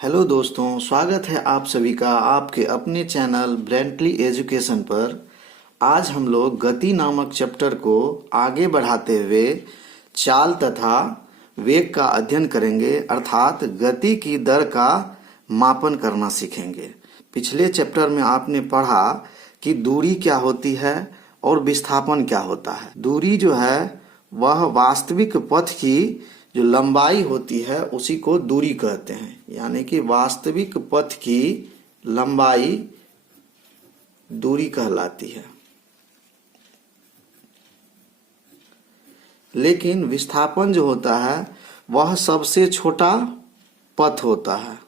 Hello दोस्तों, स्वागत है आप सभी का आपके अपने चैनल ब्रेंटली एजुकेशन पर। आज हम लोग गति नामक चैप्टर को आगे बढ़ाते हुए चाल तथा वेग का अध्ययन करेंगे, अर्थात गति की दर का मापन करना सीखेंगे। पिछले चैप्टर में आपने पढ़ा कि दूरी क्या होती है और विस्थापन क्या होता है। दूरी जो है वह वास्तविक पथ की जो लंबाई होती है उसी को दूरी कहते हैं, यानी कि वास्तविक पथ की लंबाई दूरी कहलाती है। लेकिन विस्थापन जो होता है वह सबसे छोटा पथ होता है।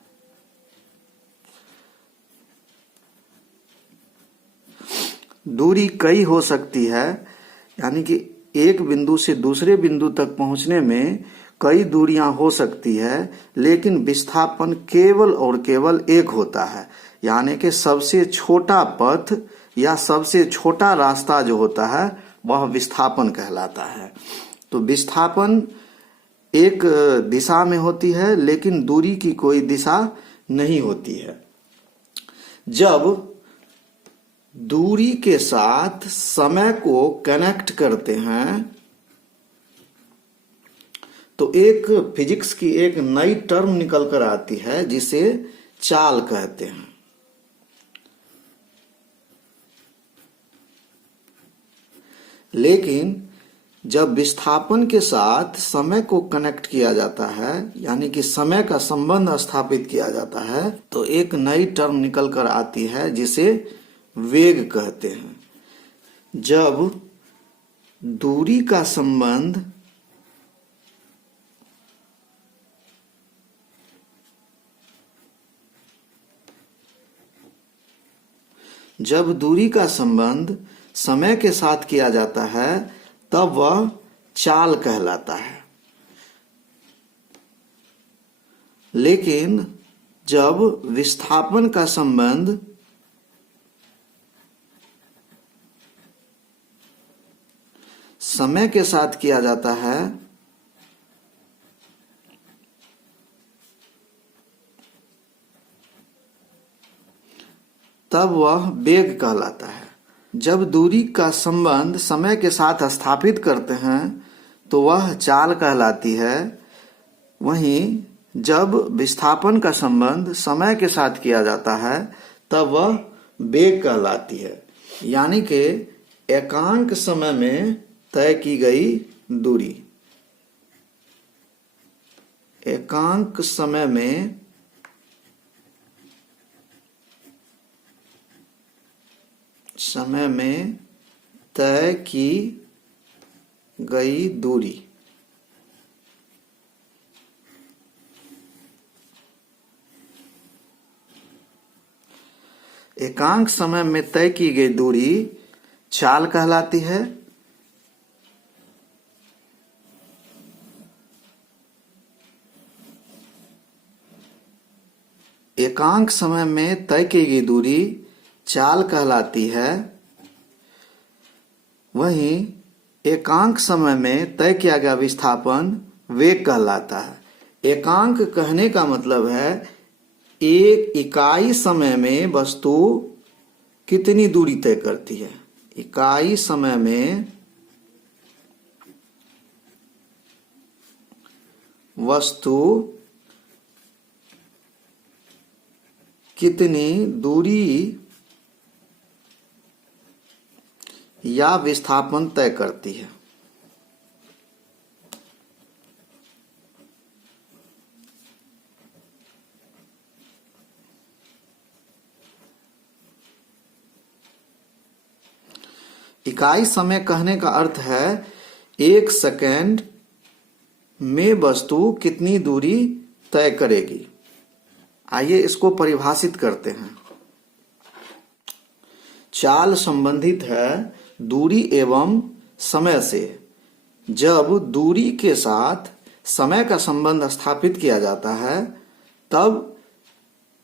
दूरी कई हो सकती है, यानी कि एक बिंदु से दूसरे बिंदु तक पहुंचने में कई दूरियां हो सकती है, लेकिन विस्थापन केवल और केवल एक होता है, यानी कि सबसे छोटा पथ या सबसे छोटा रास्ता जो होता है वह विस्थापन कहलाता है। तो विस्थापन एक दिशा में होती है, लेकिन दूरी की कोई दिशा नहीं होती है। जब दूरी के साथ समय को कनेक्ट करते हैं तो एक फिजिक्स की एक नई टर्म निकल कर आती है जिसे चाल कहते हैं। लेकिन जब विस्थापन के साथ समय को कनेक्ट किया जाता है, यानी कि समय का संबंध स्थापित किया जाता है, तो एक नई टर्म निकल कर आती है जिसे वेग कहते हैं। जब दूरी का संबंध समय के साथ किया जाता है तब वह चाल कहलाता है। लेकिन जब विस्थापन का संबंध समय के साथ किया जाता है तब वह वेग कहलाता है। जब दूरी का संबंध समय के साथ स्थापित करते हैं तो वह चाल कहलाती है। वहीं जब विस्थापन का संबंध समय के साथ किया जाता है तब वह वेग कहलाती है, यानी कि एकांक समय में तय की गई दूरी। एकांक समय में तय की गई दूरी। एकांक समय में तय की गई दूरी चाल कहलाती है। एकांक समय में तय की गई दूरी चाल कहलाती है। वहीं एकांक समय में तय किया गया विस्थापन वेग कहलाता है। एकांक कहने का मतलब है एक इकाई समय में वस्तु कितनी दूरी तय करती है। इकाई समय में वस्तु कितनी दूरी या विस्थापन तय करती है। इकाई समय कहने का अर्थ है एक सेकेंड में वस्तु कितनी दूरी तय करेगी। आइए इसको परिभाषित करते हैं। चाल संबंधित है दूरी एवं समय से। जब दूरी के साथ समय का संबंध स्थापित किया जाता है तब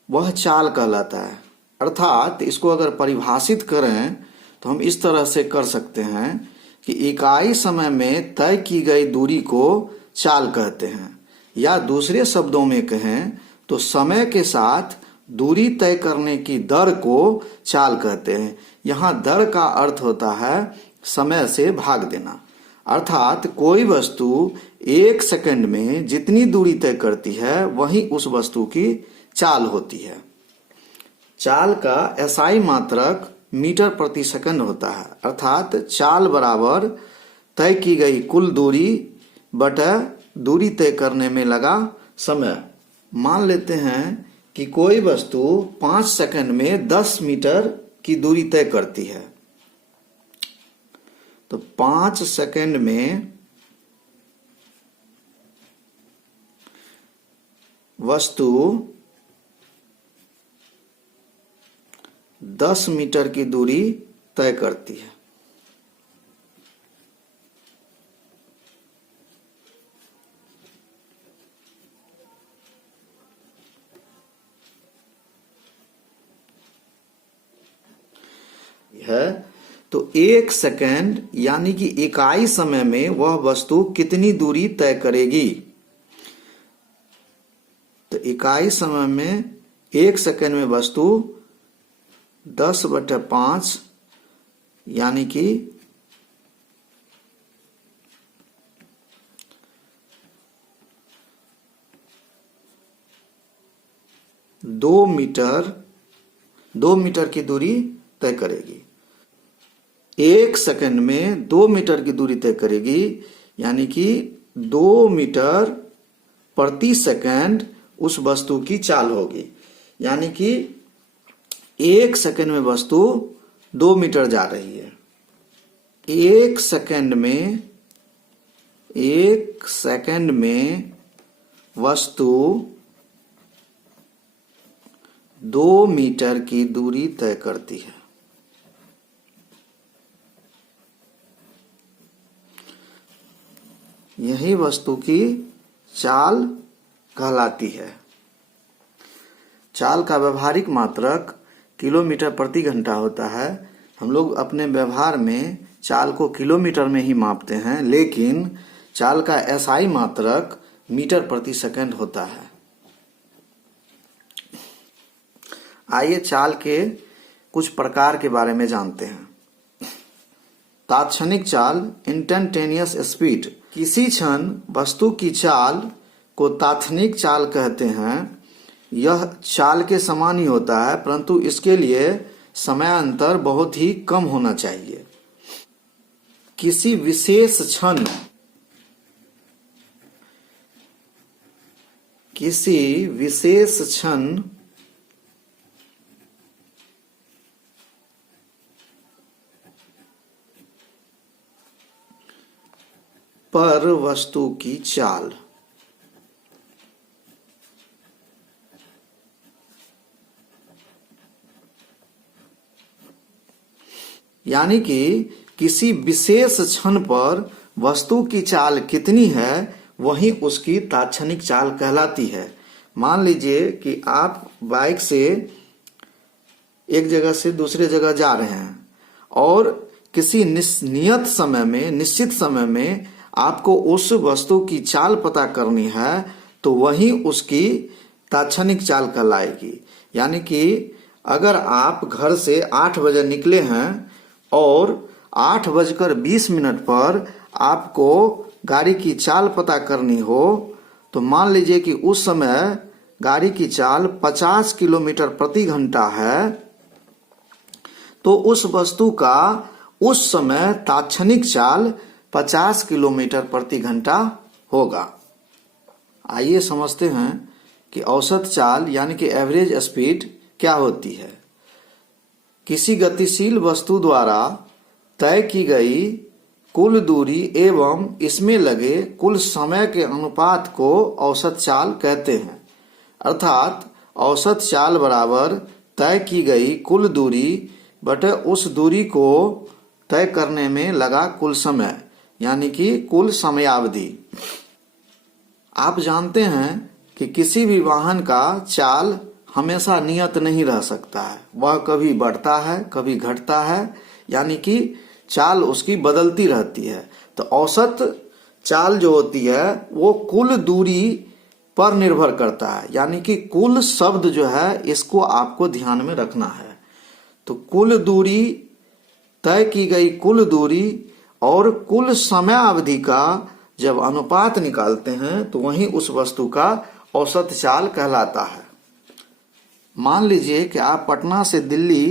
वह चाल कहलाता है। अर्थात इसको अगर परिभाषित करें तो हम इस तरह से कर सकते हैं कि इकाई समय में तय की गई दूरी को चाल कहते हैं, या दूसरे शब्दों में कहें तो समय के साथ दूरी तय करने की दर को चाल कहते हैं। यहाँ दर का अर्थ होता है समय से भाग देना, अर्थात कोई वस्तु 1 सेकंड में जितनी दूरी तय करती है वही उस वस्तु की चाल होती है। चाल का एसआई मात्रक मीटर प्रति सेकंड होता है, अर्थात चाल बराबर तय की गई कुल दूरी बटा दूरी तय करने में लगा समय। मान लेते हैं कि कोई वस्तु 5 सेकंड में 10 मीटर की दूरी तय करती है, तो 5 सेकंड में वस्तु 10 मीटर की दूरी तय करती है। तो 1 सेकंड यानी कि इकाई समय में वह वस्तु कितनी दूरी तय करेगी। तो इकाई समय में 1 सेकंड में वस्तु 10/5 यानी कि 2 मीटर की दूरी तय करेगी। 1 सेकंड में 2 मीटर की दूरी तय करेगी, यानी कि 2 मीटर प्रति सेकंड उस वस्तु की चाल होगी। यानी कि 1 सेकंड में वस्तु 2 मीटर जा रही है। 1 सेकंड में वस्तु 2 मीटर की दूरी तय करती है। यही वस्तु की चाल कहलाती है। चाल का व्यवहारिक मात्रक किलोमीटर प्रति घंटा होता है। हम लोग अपने व्यवहार में चाल को किलोमीटर में ही मापते हैं, लेकिन चाल का एसआई मात्रक मीटर प्रति सेकंड होता है। आइए चाल के कुछ प्रकार के बारे में जानते हैं। तात्क्षणिक चाल, इंस्टेंटेनियस स्पीड। किसी क्षण वस्तु की चाल को तात्क्षणिक चाल कहते हैं। यह चाल के समान ही होता है, परंतु इसके लिए समयांतर बहुत ही कम होना चाहिए। किसी विशेष क्षण पर वस्तु की चाल यानी कि किसी विशेष क्षण पर वस्तु की चाल कितनी है वही उसकी तात्क्षणिक चाल कहलाती है। मान लीजिए कि आप बाइक से एक जगह से दूसरे जगह जा रहे हैं और किसी निश्चित समय में आपको उस वस्तु की चाल पता करनी है, तो वही उसकी तात्क्षणिक चाल कहलाएगी। यानी कि अगर आप घर से 8 बजे निकले हैं और 8:20 पर आपको गाड़ी की चाल पता करनी हो, तो मान लीजिए कि उस समय गाड़ी की चाल 50 किलोमीटर प्रति घंटा है, तो उस वस्तु का उस समय तात्क्षणिक चाल 50 किलोमीटर प्रति घंटा होगा। आइए समझते हैं कि औसत चाल यानी कि एवरेज स्पीड क्या होती है। किसी गतिशील वस्तु द्वारा तय की गई कुल दूरी एवं इसमें लगे कुल समय के अनुपात को औसत चाल कहते हैं। अर्थात औसत चाल बराबर तय की गई कुल दूरी बटे उस दूरी को तय करने में लगा कुल समय, यानी कि कुल समयावधि। आप जानते हैं कि किसी भी वाहन का चाल हमेशा नियत नहीं रह सकता है, वह कभी बढ़ता है कभी घटता है, यानी कि चाल उसकी बदलती रहती है। तो औसत चाल जो होती है वो कुल दूरी पर निर्भर करता है, यानी कि कुल शब्द जो है इसको आपको ध्यान में रखना है। तो कुल दूरी, तय की गई कुल दूरी और कुल समय अवधि का जब अनुपात निकालते हैं तो वही उस वस्तु का औसत चाल कहलाता है। मान लीजिए कि आप पटना से दिल्ली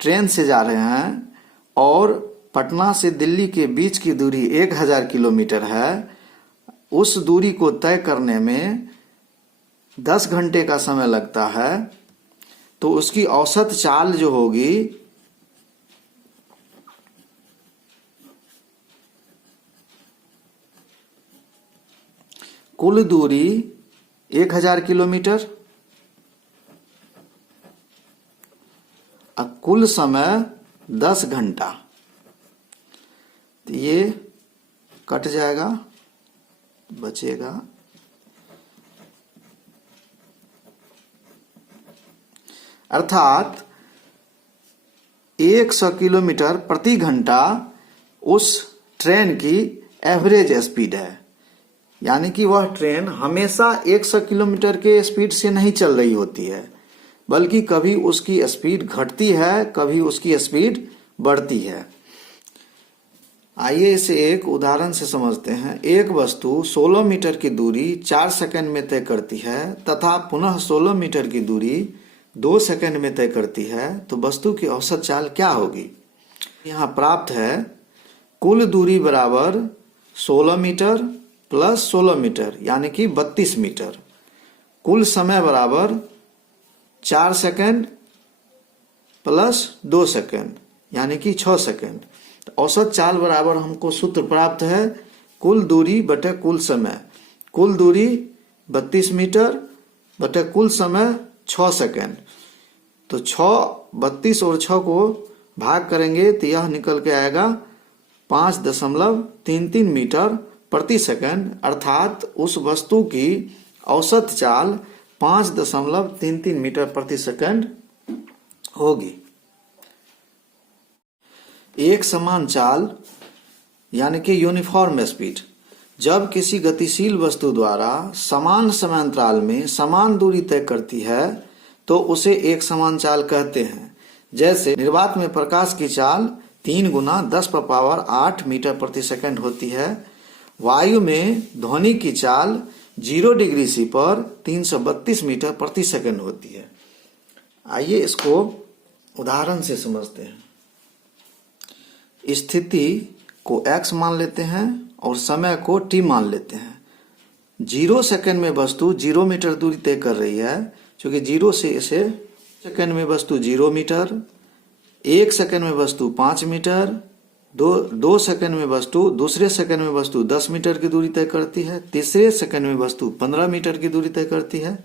ट्रेन से जा रहे हैं और पटना से दिल्ली के बीच की दूरी 1000 किलोमीटर है। उस दूरी को तय करने में 10 घंटे का समय लगता है। तो उसकी औसत चाल जो होगी कुल दूरी 1000 किलोमीटर और कुल समय 10 घंटा, तो ये कट जाएगा, बचेगा अर्थात 100 किलोमीटर प्रति घंटा उस ट्रेन की एवरेज स्पीड है। यानी कि वह ट्रेन हमेशा 100 किलोमीटर के स्पीड से नहीं चल रही होती है, बल्कि कभी उसकी स्पीड घटती है, कभी उसकी स्पीड बढ़ती है। आइए इसे एक उदाहरण से समझते हैं। एक वस्तु 16 मीटर की दूरी 4 सेकंड में तय करती है तथा पुनः 16 मीटर की दूरी 2 सेकंड में तय करती है, तो वस्तु की औसत चाल क्या होगी? यहाँ प्राप्त है कुल दूरी बराबर 16 मीटर प्लस 16 मीटर यानी कि 32 मीटर। कुल समय बराबर 4 सेकंड प्लस 2 सेकंड यानी कि 6 सेकंड। तो औसत चाल बराबर हमको सूत्र प्राप्त है कुल दूरी बटे कुल समय। कुल दूरी 32 मीटर बटे कुल समय 6 सेकंड। तो 32 और 6 को भाग करेंगे तो यह निकल के आएगा 5.33 मीटर प्रति सेकंड, अर्थात उस वस्तु की औसत चाल 5.33 मीटर प्रति सेकंड होगी। एक समान चाल यानी कि यूनिफॉर्म स्पीड जब किसी गतिशील वस्तु द्वारा समान समयांतराल में समान दूरी तय करती है तो उसे एक समान चाल कहते हैं। जैसे निर्वात में प्रकाश की चाल 3 गुना 10⁸ मीटर प्रति सेकंड होती है। वायु में ध्वनि की चाल 0 डिग्री सी पर 332 मीटर प्रति सेकंड होती है। आइए इसको उदाहरण से समझते हैं। स्थिति को x मान लेते हैं और समय को t मान लेते हैं। 0 सेकंड में वस्तु 0 मीटर दूरी तय कर रही है, क्योंकि 0 से इसे सेकंड में वस्तु 0 मीटर, 1 सेकंड में वस्तु 5 मीटर, 2 सेकंड में वस्तु, दूसरे सेकंड में वस्तु 10 मीटर की दूरी तय करती है, तीसरे सेकंड में वस्तु 15 मीटर की दूरी तय करती है,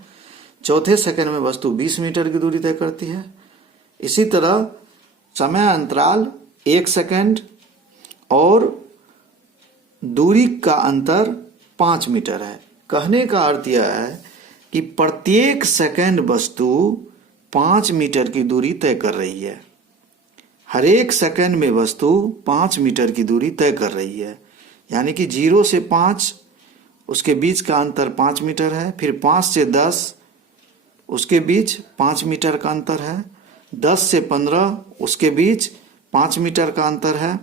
चौथे सेकंड में वस्तु 20 मीटर की दूरी तय करती है। इसी तरह समय अंतराल 1 सेकंड और दूरी का अंतर 5 मीटर है। कहने का अर्थ यह है कि प्रत्येक सेकंड वस्तु 5 मीटर की दूरी तय कर रही है। हर एक सेकंड में वस्तु 5 मीटर की दूरी तय कर रही है। यानी कि 0 से 5 उसके बीच का अंतर 5 मीटर है, फिर 5 से 10 उसके बीच 5 मीटर का अंतर है, 10 से 15 उसके बीच 5 मीटर का अंतर है,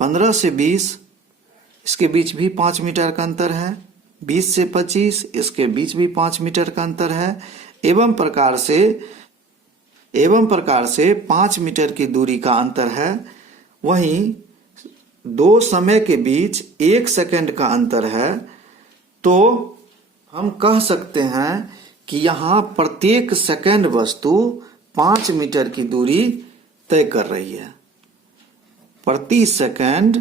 15 से 20 इसके बीच भी 5 मीटर का अंतर है, 20 से 25 इसके बीच भी 5 मीटर का अंतर है। एवं प्रकार से 5 मीटर की दूरी का अंतर है। वहीं 2 समय के बीच 1 सेकंड का अंतर है। तो हम कह सकते हैं कि यहाँ प्रत्येक सेकंड वस्तु 5 मीटर की दूरी तय कर रही है। प्रति सेकंड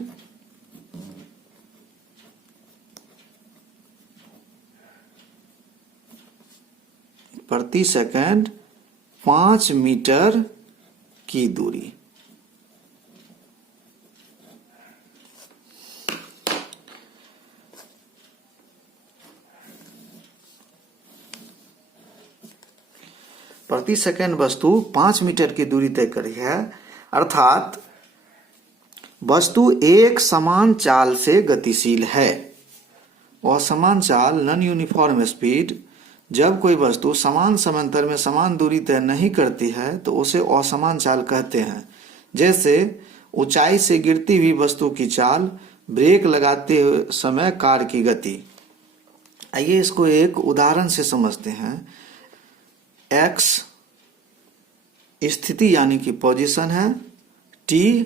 प्रति सेकंड 5 मीटर की दूरी। प्रति सेकंड वस्तु 5 मीटर की दूरी तय कर रही है, अर्थात वस्तु एक समान चाल से गतिशील है। असमान चाल नॉन यूनिफॉर्म स्पीड, जब कोई वस्तु समान समांतर में समान दूरी तय नहीं करती है तो उसे असमान चाल कहते हैं। जैसे ऊंचाई से गिरती हुई वस्तु की चाल, ब्रेक लगाते हुए समय कार की गति। आइए इसको एक उदाहरण से समझते हैं। x स्थिति यानी कि पोजीशन है, t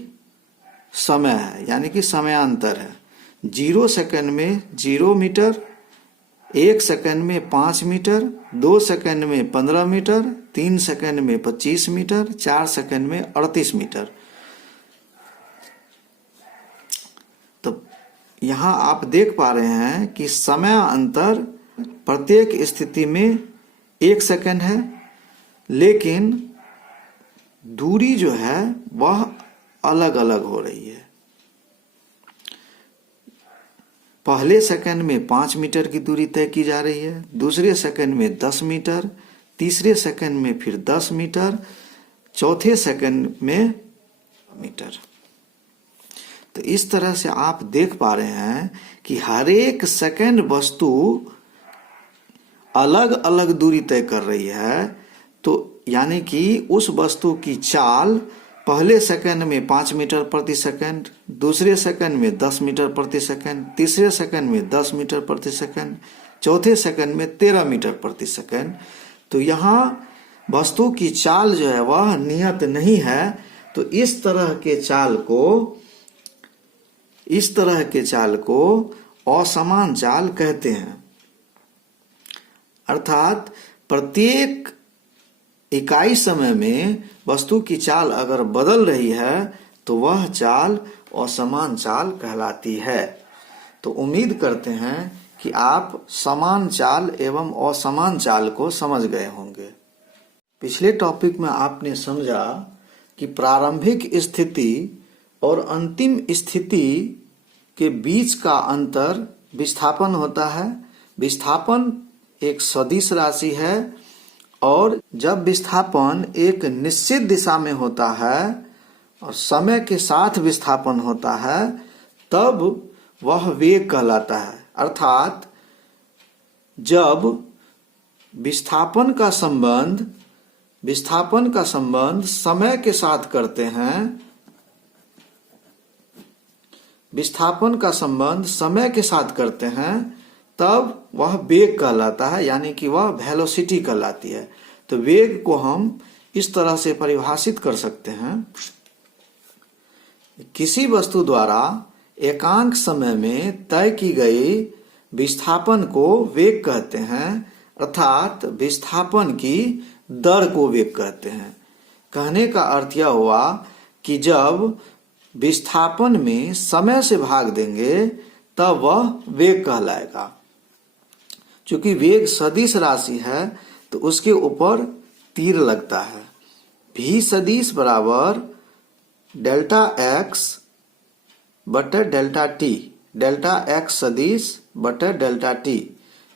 समय है यानी कि समयांतर है। 0 सेकंड में 0 मीटर, 1 सेकंड में 5 मीटर, 2 सेकंड में 15 मीटर, 3 सेकंड में 25 मीटर, 4 सेकंड में 38 मीटर। तो यहाँ आप देख पा रहे हैं कि समय अंतर प्रत्येक स्थिति में 1 सेकंड है, लेकिन दूरी जो है वह अलग अलग हो रही है। पहले सेकंड में 5 मीटर की दूरी तय की जा रही है, दूसरे सेकंड में 10 मीटर, तीसरे सेकंड में फिर 10 मीटर, चौथे सेकंड में मीटर। तो इस तरह से आप देख पा रहे हैं कि हर एक सेकंड वस्तु अलग अलग दूरी तय कर रही है। तो यानी कि उस वस्तु की चाल पहले सेकंड में 5 मीटर प्रति सेकंड, दूसरे सेकंड में 10 मीटर प्रति सेकंड, तीसरे सेकंड में 10 मीटर प्रति सेकंड, चौथे सेकंड में 13 मीटर प्रति सेकंड। तो यहाँ वस्तु की चाल जो है वह नियत नहीं है। तो इस तरह के चाल को असमान चाल कहते हैं। अर्थात प्रत्येक इकाई समय में वस्तु की चाल अगर बदल रही है तो वह चाल असमान चाल कहलाती है। तो उम्मीद करते हैं कि आप समान चाल एवं असमान चाल को समझ गए होंगे। पिछले टॉपिक में आपने समझा कि प्रारंभिक स्थिति और अंतिम स्थिति के बीच का अंतर विस्थापन होता है। विस्थापन एक सदिश राशि है और जब विस्थापन एक निश्चित दिशा में होता है और समय के साथ विस्थापन होता है तब वह वेग कहलाता है। अर्थात जब विस्थापन का संबंध समय के साथ करते हैं, विस्थापन का संबंध समय के साथ करते हैं तब वह वेग कहलाता है, यानी कि वह वेलोसिटी कहलाती है। तो वेग को हम इस तरह से परिभाषित कर सकते हैं, किसी वस्तु द्वारा एकांक समय में तय की गई विस्थापन को वेग कहते हैं, अर्थात विस्थापन की दर को वेग कहते हैं। कहने का अर्थ यह हुआ कि जब विस्थापन में समय से भाग देंगे तब वह वेग कहलाएगा। चूंकि वेग सदिश राशि है तो उसके ऊपर तीर लगता है। v सदिश बराबर डेल्टा x बटे डेल्टा t, डेल्टा x सदिश बटे डेल्टा t।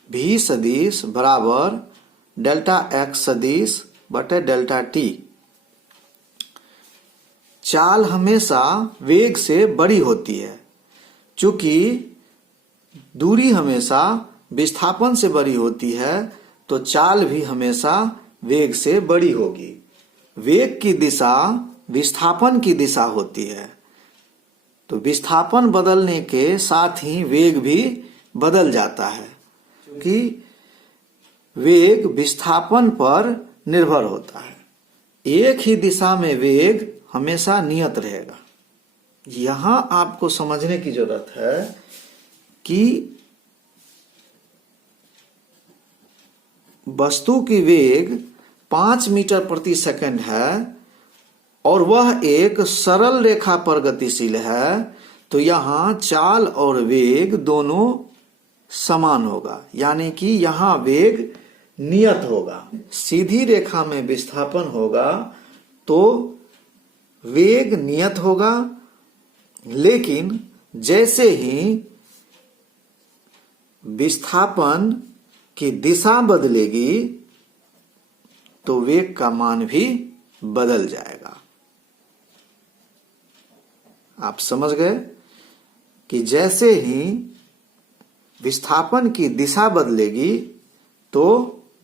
v सदिश बराबर डेल्टा x सदिश बटे डेल्टा t। चाल हमेशा वेग से बड़ी होती है। चूंकि दूरी हमेशा विस्थापन से बड़ी होती है तो चाल भी हमेशा वेग से बड़ी होगी। वेग की दिशा विस्थापन की दिशा होती है, तो विस्थापन बदलने के साथ ही वेग भी बदल जाता है, क्योंकि वेग विस्थापन पर निर्भर होता है। एक ही दिशा में वेग हमेशा नियत रहेगा। यहां आपको समझने की जरूरत है कि वस्तु की वेग 5 मीटर प्रति सेकंड है और वह एक सरल रेखा पर गतिशील है, तो यहाँ चाल और वेग दोनों समान होगा, यानी कि यहाँ वेग नियत होगा। सीधी रेखा में विस्थापन होगा तो वेग नियत होगा, लेकिन जैसे ही विस्थापन की दिशा बदलेगी तो वेग का मान भी बदल जाएगा। आप समझ गए कि जैसे ही विस्थापन की दिशा बदलेगी तो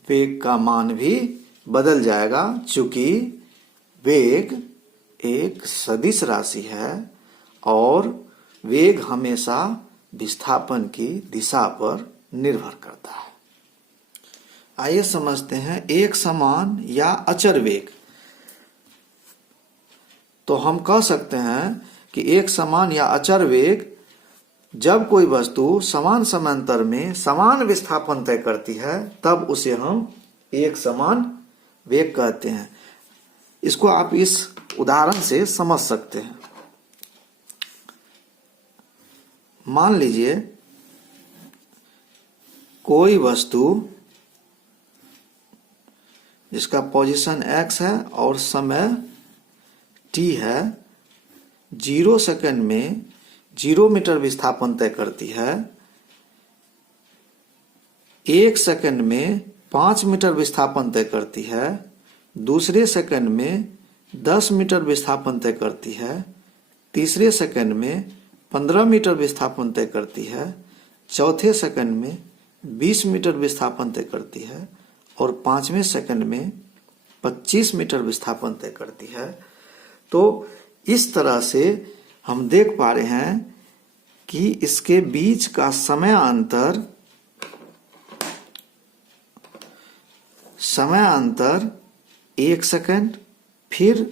वेग का मान भी बदल जाएगा, चूंकि वेग एक सदिश राशि है और वेग हमेशा विस्थापन की दिशा पर निर्भर करता है। आइए समझते हैं एक समान या अचर वेग। तो हम कह सकते हैं कि एक समान या अचर वेग जब कोई वस्तु समान समांतर में समान विस्थापन तय करती है तब उसे हम एक समान वेग कहते हैं। इसको आप इस उदाहरण से समझ सकते हैं। मान लीजिए कोई वस्तु जिसका पोजीशन x है और समय t है, 0 सेकंड में 0 मीटर विस्थापन तय करती है, 1 सेकंड में 5 मीटर विस्थापन तय करती है, दूसरे सेकंड में 10 मीटर विस्थापन तय करती है, तीसरे सेकंड में 15 मीटर विस्थापन तय करती है, चौथे सेकंड में 20 मीटर विस्थापन तय करती है और पांचवें सेकंड में 25 मीटर विस्थापन तय करती है। तो इस तरह से हम देख पा रहे हैं कि इसके बीच का समय अंतर 1 सेकंड, फिर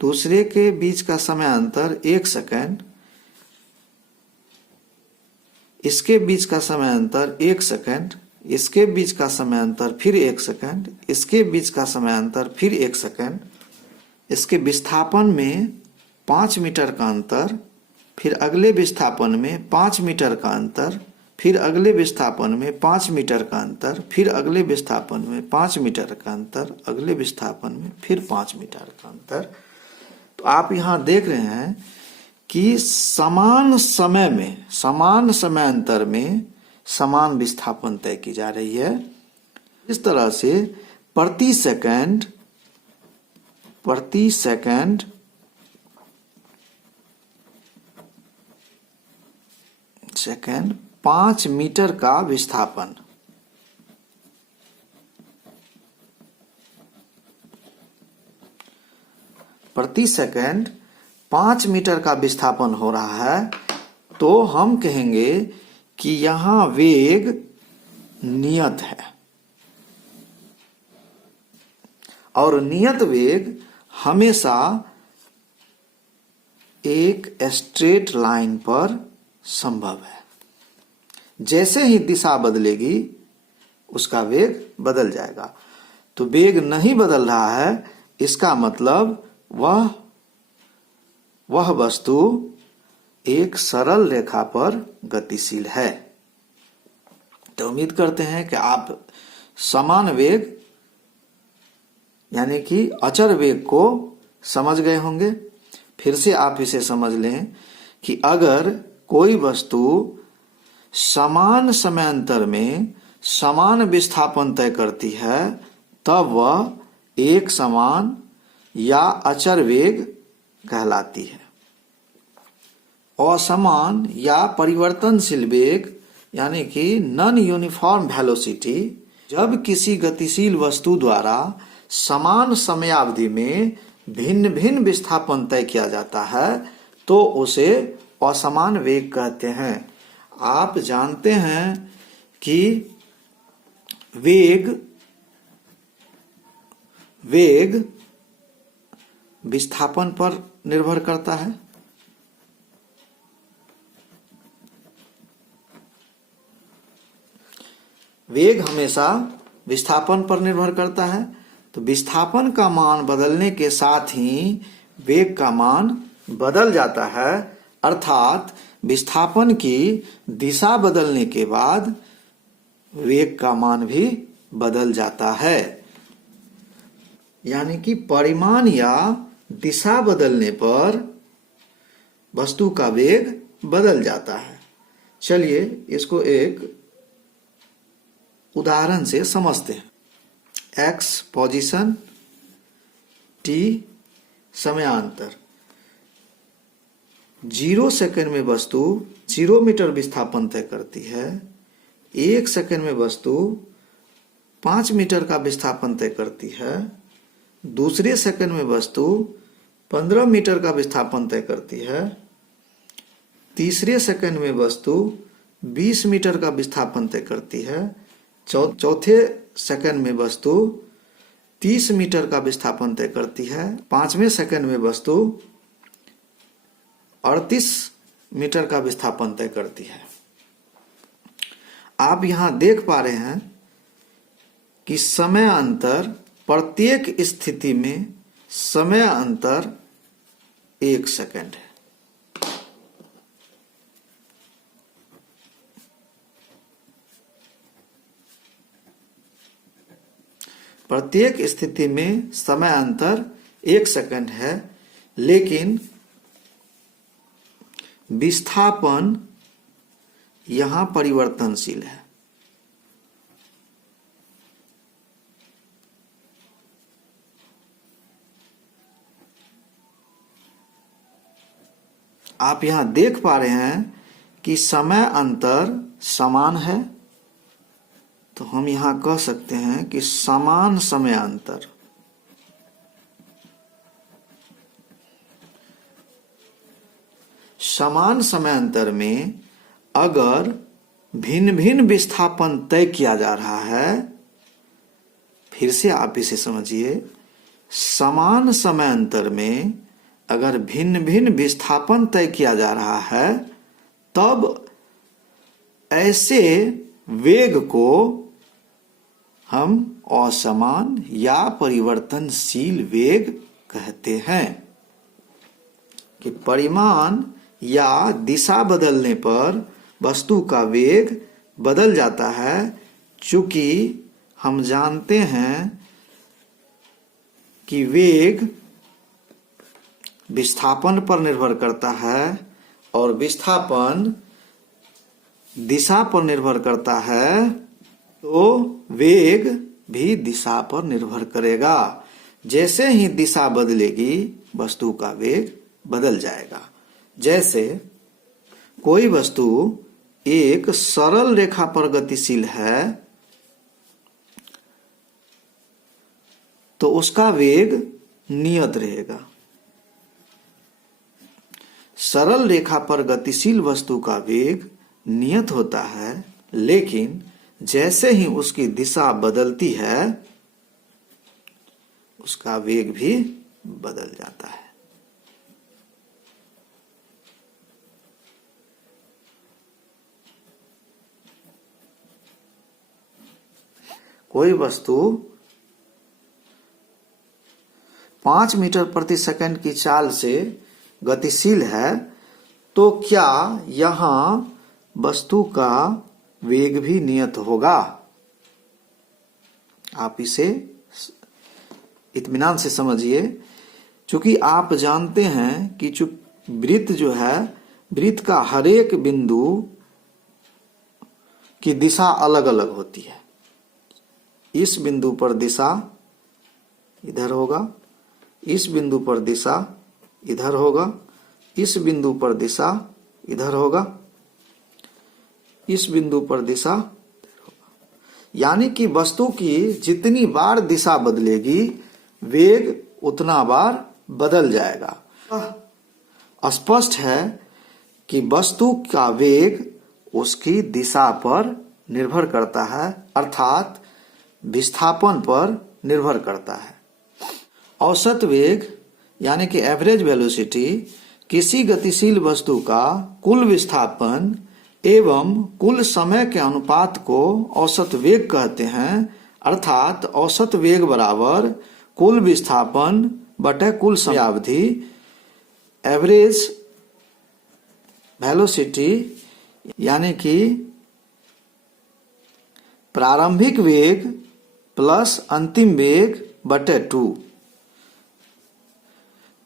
दूसरे के बीच का समय अंतर 1 सेकंड, इसके बीच का समय अंतर 1 सेकंड, इसके बीच का समय अंतर फिर 1 सेकंड, इसके बीच का समय अंतर फिर 1 सेकंड, इसके विस्थापन में 5 मीटर का अंतर, फिर अगले विस्थापन में 5 मीटर का अंतर, फिर अगले विस्थापन में 5 मीटर का अंतर, फिर अगले विस्थापन में 5 मीटर का अंतर, अगले विस्थापन में फिर 5 मीटर का अंतर। तो आप यहाँ देख रहे हैं कि समान समय अंतर में समान विस्थापन तय की जा रही है। इस तरह से प्रति सेकंड 5 मीटर का विस्थापन प्रति सेकंड 5 मीटर का विस्थापन हो रहा है, तो हम कहेंगे कि यहां वेग नियत है और नियत वेग हमेशा एक स्ट्रेट लाइन पर संभव है। जैसे ही दिशा बदलेगी उसका वेग बदल जाएगा। तो वेग नहीं बदल रहा है, इसका मतलब वह वस्तु एक सरल रेखा पर गतिशील है। तो उम्मीद करते हैं कि आप समान वेग यानी कि अचर वेग को समझ गए होंगे। फिर से आप इसे समझ लें कि अगर कोई वस्तु समान समयांतर में समान विस्थापन तय करती है तब वह एक समान या अचर वेग कहलाती है। असमान या परिवर्तनशील वेग यानी कि नॉन यूनिफॉर्म वेलोसिटी जब किसी गतिशील वस्तु द्वारा समान समयावधि में भिन्न भिन्न विस्थापन तय किया जाता है तो उसे असमान वेग कहते हैं। आप जानते हैं कि वेग विस्थापन पर निर्भर करता है। वेग हमेशा विस्थापन पर निर्भर करता है। तो विस्थापन का मान बदलने के साथ ही वेग का मान बदल जाता है, अर्थात विस्थापन की दिशा बदलने के बाद वेग का मान भी बदल जाता है। यानी कि परिमाण या दिशा बदलने पर वस्तु का वेग बदल जाता है। चलिए इसको एक उदाहरण से समझते हैं। x position, t समयांतर। 0 सेकंड में वस्तु 0 मीटर विस्थापन तय करती है, 1 सेकंड में वस्तु 5 मीटर का विस्थापन तय करती है, दूसरे सेकंड में वस्तु 15 मीटर का विस्थापन तय करती है, तीसरे सेकंड में वस्तु 20 मीटर का विस्थापन तय करती है, चौथे सेकंड में वस्तु 30 मीटर का विस्थापन तय करती है, पांचवें सेकंड में वस्तु 38 मीटर का विस्थापन तय करती है। आप यहां देख पा रहे हैं कि समय अंतर, प्रत्येक स्थिति में समय अंतर 1 सेकंड है। प्रत्येक स्थिति में समय अंतर 1 सेकंड है, लेकिन विस्थापन यहां परिवर्तनशील है। आप यहां देख पा रहे हैं कि समय अंतर समान है, तो हम यहां कह सकते हैं कि समान समय अंतर। समान समय अंतर में अगर भिन्न भिन्न विस्थापन तय किया जा रहा है, फिर से आप इसे समझिए, समान समय अंतर में अगर भिन्न भिन्न विस्थापन तय किया जा रहा है, तब ऐसे वेग को हम असमान या परिवर्तनशील वेग कहते हैं। कि परिमाण या दिशा बदलने पर वस्तु का वेग बदल जाता है, चूंकि हम जानते हैं कि वेग विस्थापन पर निर्भर करता है और विस्थापन दिशा पर निर्भर करता है, तो वेग भी दिशा पर निर्भर करेगा। जैसे ही दिशा बदलेगी, वस्तु का वेग बदल जाएगा। जैसे कोई वस्तु एक सरल रेखा पर गतिशील है, तो उसका वेग नियत रहेगा। सरल रेखा पर गतिशील वस्तु का वेग नियत होता है, लेकिन जैसे ही उसकी दिशा बदलती है, उसका वेग भी बदल जाता है। कोई वस्तु 5 मीटर प्रति सेकंड की चाल से गतिशील है, तो क्या यहां वस्तु का वेग भी नियत होगा? आप इसे इत्मीनान से समझिए, क्योंकि आप जानते हैं कि वृत्त जो है, वृत्त का हर एक बिंदु की दिशा अलग अलग होती है। इस बिंदु पर दिशा इधर होगा, इस बिंदु पर दिशा इधर होगा, इस बिंदु पर दिशा इधर होगा, इस बिंदु पर दिशा इधर होगा। यानी कि वस्तु की जितनी बार दिशा बदलेगी, वेग उतना बार बदल जाएगा। स्पष्ट है कि वस्तु का वेग उसकी दिशा पर निर्भर करता है, अर्थात विस्थापन पर निर्भर करता है। औसत वेग यानी कि एवरेज वेलोसिटी किसी गतिशील वस्तु का कुल विस्थापन एवं कुल समय के अनुपात को औसत वेग कहते हैं, अर्थात औसत वेग बराबर कुल विस्थापन बटे कुल समयावधि, एवरेज वेलोसिटी यानी कि प्रारंभिक वेग प्लस अंतिम वेग बटे 2।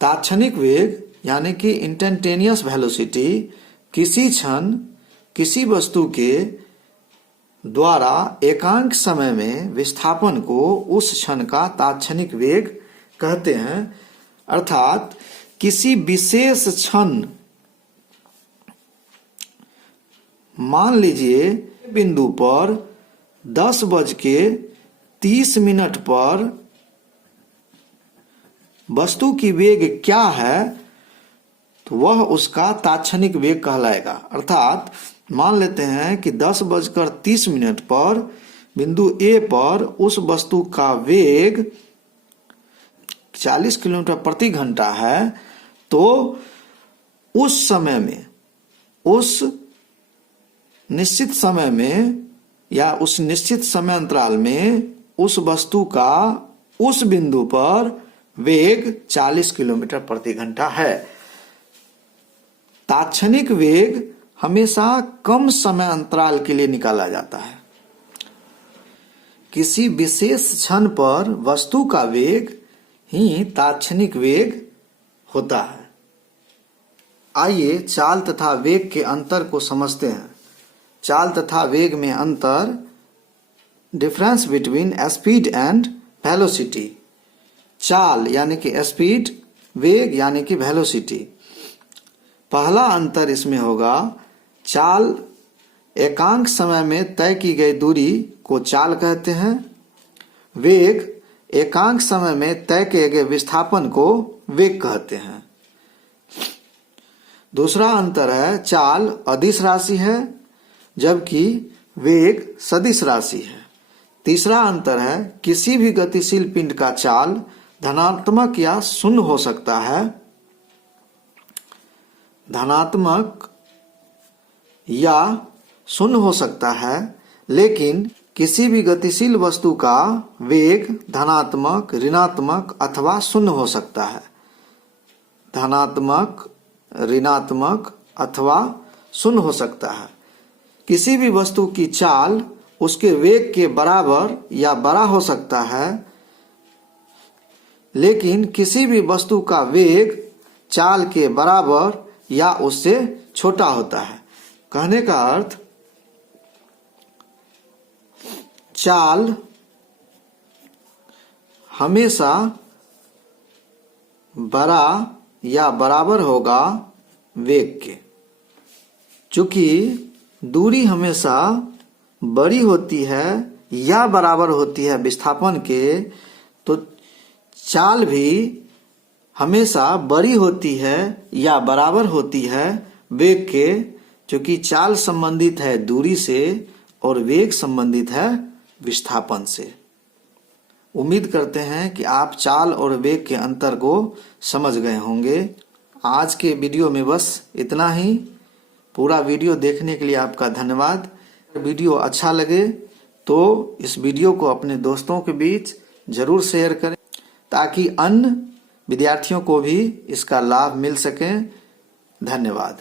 तात्क्षणिक वेग यानी कि इंस्टेंटेनियस वेलोसिटी किसी क्षण किसी वस्तु के द्वारा एकांक समय में विस्थापन को उस क्षण का तात्क्षणिक वेग कहते हैं, अर्थात किसी विशेष क्षण मान लीजिए बिंदु पर 10:30 पर वस्तु की वेग क्या है, तो वह उसका तात्क्षणिक वेग कहलाएगा। अर्थात मान लेते हैं कि 10:30 पर बिंदु ए पर उस वस्तु का वेग 40 किलोमीटर प्रति घंटा है, तो उस समय में, उस निश्चित समय में या उस निश्चित समय अंतराल में उस वस्तु का उस बिंदु पर वेग 40 किलोमीटर प्रति घंटा है। तात्क्षणिक वेग हमेशा कम समय अंतराल के लिए निकाला जाता है। किसी विशेष क्षण पर वस्तु का वेग ही तात्क्षणिक वेग होता है। आइए चाल तथा वेग के अंतर को समझते हैं। चाल तथा वेग में अंतर, difference between speed and velocity. चाल यानी कि स्पीड, वेग यानी कि वेलोसिटी। पहला अंतर इसमें होगा, चाल एकांक समय में तय की गई दूरी को चाल कहते हैं। वेग एकांक समय में तय किए गए विस्थापन को वेग कहते हैं। दूसरा अंतर है, चाल अदिश राशि है जबकि वेग सदिश राशि है। तीसरा अंतर है, किसी भी गतिशील पिंड का चाल धनात्मक या शून्य हो सकता है। धनात्मक या शून्य हो सकता है, लेकिन किसी भी गतिशील वस्तु का वेग धनात्मक, ऋणात्मक अथवा शून्य हो सकता है। धनात्मक, ऋणात्मक अथवा शून्य हो सकता है। किसी भी वस्तु की चाल उसके वेग के बराबर या बड़ा हो सकता है, लेकिन किसी भी वस्तु का वेग चाल के बराबर या उससे छोटा होता है। कहने का अर्थ, चाल हमेशा बड़ा या बराबर होगा वेग के। चूंकि दूरी हमेशा बड़ी होती है या बराबर होती है विस्थापन के, तो चाल भी हमेशा बड़ी होती है या बराबर होती है वेग के, क्योंकि चाल संबंधित है दूरी से और वेग संबंधित है विस्थापन से। उम्मीद करते हैं कि आप चाल और वेग के अंतर को समझ गए होंगे। आज के वीडियो में बस इतना ही। पूरा वीडियो देखने के लिए आपका धन्यवाद। वीडियो अच्छा लगे तो इस वीडियो को अपने दोस्तों के बीच जरूर शेयर करें, ताकि अन्य विद्यार्थियों को भी इसका लाभ मिल सके। धन्यवाद।